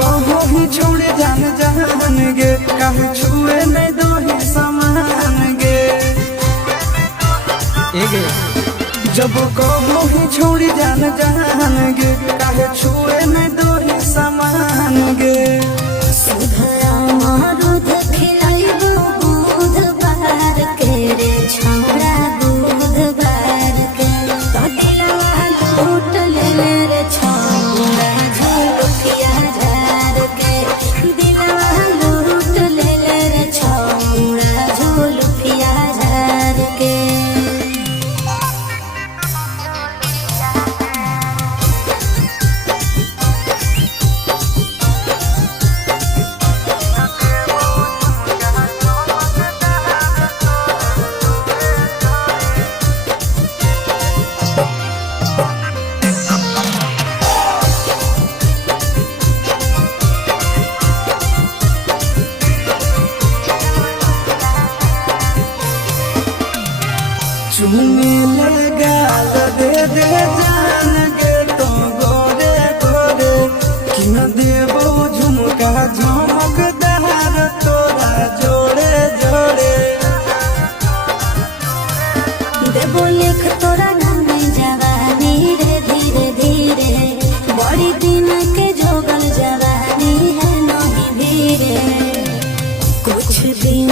कहो ही छोड़ जान जान गे, काहे छुए नहीं दो ही समान गे। जब कहो ही छोड़ जान जान गे, काहे छुए नहीं दो ही समान गे। सुधरा मारूद खिलाइबो बुधवार के रे छोड़ा बुधवार के, तो दिलवा लूट ले रे छोड़ा झुलुकिया झार के, दिलवा लूट ले रे छोड़ा झुलुकिया झार के। चुनी लगाल दे दे जान गे, तो गोरे गोरे कि न देबो झुमका झमकदार तोरा जोड़े जोड़े। देबो लिख तोरा नाम जवानी रे धीरे धीरे, बड़ी दिन के जोगल जवानी है नहीं धीरे। कुछ दिन